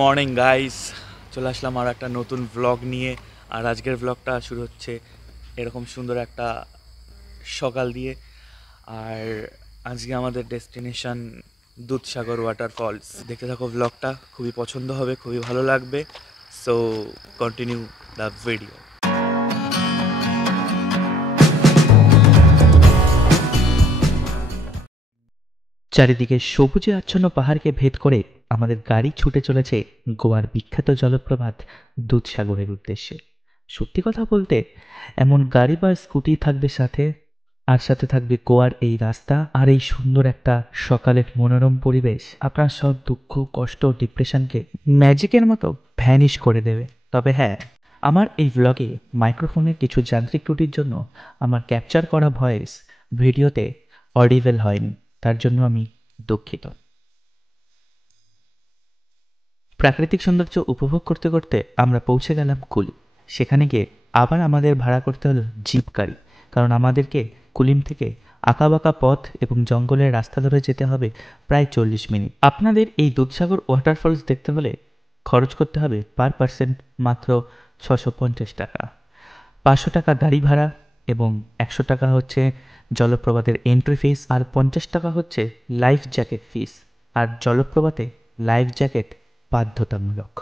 Morning guys, চলে আসলাম আর একটা নতুন ভ্লগ নিয়ে। আর আজকের ভ্লগটা শুরু হচ্ছে এরকম সুন্দর একটা সকাল দিয়ে। আর আজকে আমাদের ডেস্টিনেশন দুধসাগর ওয়াটারফলস। দেখতে থাকো ভ্লগটা, খুবই পছন্দ হবে, খুবই ভালো লাগবে। So continue the video. চারিদিকে সবুজে আচ্ছন্ন পাহাড়কে ভেদ করে আমাদের গাড়ি ছুটে চলেছে গোয়ার বিখ্যাত জলপ্রপাত দুধসাগরের উদ্দেশ্যে। সত্যি কথা বলতে, এমন গাড়ি বা স্কুটি থাকবে সাথে, আর সাথে থাকবে গোয়ার এই রাস্তা আর এই সুন্দর একটা সকালের মনোরম পরিবেশ, আপনার সব দুঃখ কষ্ট ডিপ্রেশনকে ম্যাজিকের মতো ভ্যানিশ করে দেবে। তবে হ্যাঁ, আমার এই ব্লগে মাইক্রোফোনের কিছু যান্ত্রিক ত্রুটির জন্য আমার ক্যাপচার করা ভয়েস ভিডিওতে অডিবেল হয়নি, তার জন্য আমি দুঃখিত। প্রাকৃতিক সৌন্দর্য উপভোগ করতে করতে আমরা পৌঁছে গেলাম কুলি। সেখানে গিয়ে আবার আমাদের ভাড়া করতে হলো জিপ গাড়ি, কারণ আমাদেরকে কুলিম থেকে আঁকাবাঁকা পথ এবং জঙ্গলের রাস্তা ধরে যেতে হবে প্রায় 40 মিনিট। আপনাদের এই দুধসাগর ওয়াটারফলস দেখতে হলে খরচ করতে হবে পার পার্সন মাত্র 650 টাকা। 500 টাকা গাড়ি ভাড়া এবং 100 টাকা হচ্ছে জলপ্রপাতের এন্ট্রি ফিস, আর 50 টাকা হচ্ছে লাইফ জ্যাকেট ফিস। আর জলপ্রপাতে লাইফ জ্যাকেট বাধ্যতামূলক।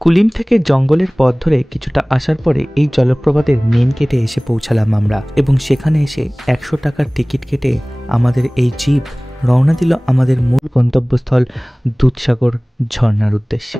কুলিম থেকে জঙ্গলের পথ ধরে কিছুটা আসার পরে এই জলপ্রপাতের মেন গেটে এসে পৌঁছালাম আমরা, এবং সেখানে এসে 100 টাকার টিকিট কেটে আমাদের এই জিপ রওনা দিল আমাদের মূল গন্তব্যস্থল দুধসাগর ঝর্ণার উদ্দেশ্যে।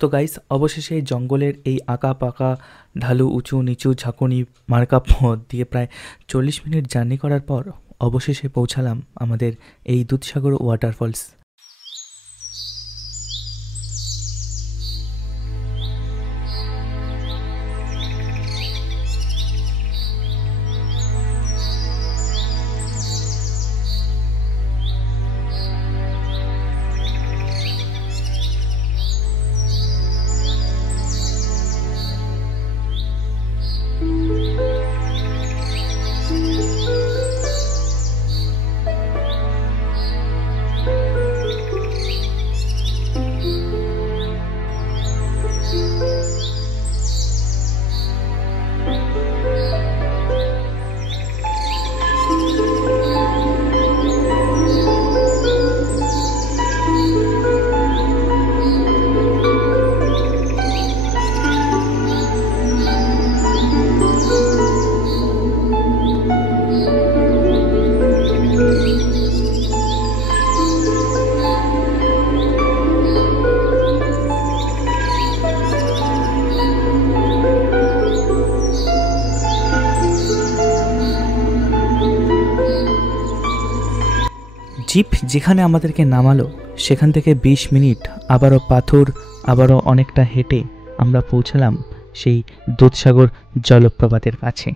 তো গাইস, অবশেষে জঙ্গলের এই আঁকা পাকা ঢালু উঁচু নিচু ঝাঁকুনি মার্কা পথ দিয়ে প্রায় 40 মিনিট জার্নি করার পর অবশেষে পৌঁছালাম আমাদের এই দুধসাগর ওয়াটারফলস। জিপ যেখানে আমাদেরকে নামালো সেখান থেকে 20 মিনিট আবারও পাথর, আবারও অনেকটা হেঁটে আমরা পৌঁছালাম সেই দুধসাগর জলপ্রপাতের কাছে।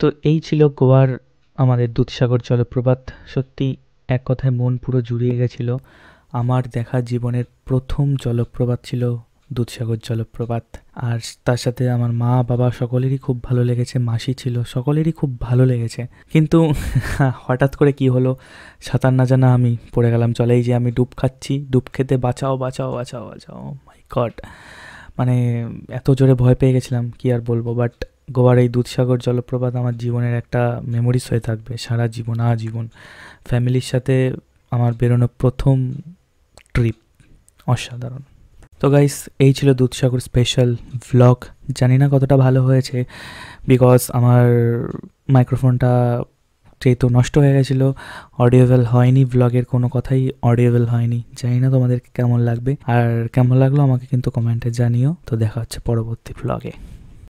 তো এই ছিল গোয়ার আমাদের দুধসাগর জলপ্রপাত। সত্যি এক কথায় মন পুরো জুড়িয়ে গেছিল। আমার দেখা জীবনের প্রথম জলপ্রপাত ছিল দুধসাগর জলপ্রপাত। আর তার সাথে আমার মা বাবা সকলেরই খুব ভালো লেগেছে, মাসি ছিল, সকলেরই খুব ভালো লেগেছে। কিন্তু হঠাৎ করে কি হলো, সাঁতার না জানা আমি পড়ে গেলাম জলে। এই যে আমি ডুব খাচ্ছি, ডুব খেতে বাঁচাও বাঁচাও বাঁচাও বাঁচাও, মাই গড, মানে এত জোরে ভয় পেয়ে গেছিলাম কি আর বলবো। বাট গোয়ার এই দুধসাগর জলপ্রপাত আমার জীবনের একটা মেমোরিজ হয়ে থাকবে সারা জীবন আজীবন। ফ্যামিলির সাথে আমার বেরোনো প্রথম ট্রিপ, অসাধারণ। তো গাইস, এই ছিল দুধসাগর স্পেশাল ভ্লগ। জানি না কতটা ভালো হয়েছে, বিকজ আমার মাইক্রোফোনটা যেহেতু নষ্ট হয়ে গেছিলো, অডিওভেল হয়নি, ভ্লগের কোনো কথাই অডিওভেল হয়নি। জানি না তোমাদের কেমন লাগবে, আর কেমন লাগলো আমাকে কিন্তু কমেন্টে জানিও। তো দেখা হচ্ছে পরবর্তী ভ্লগে।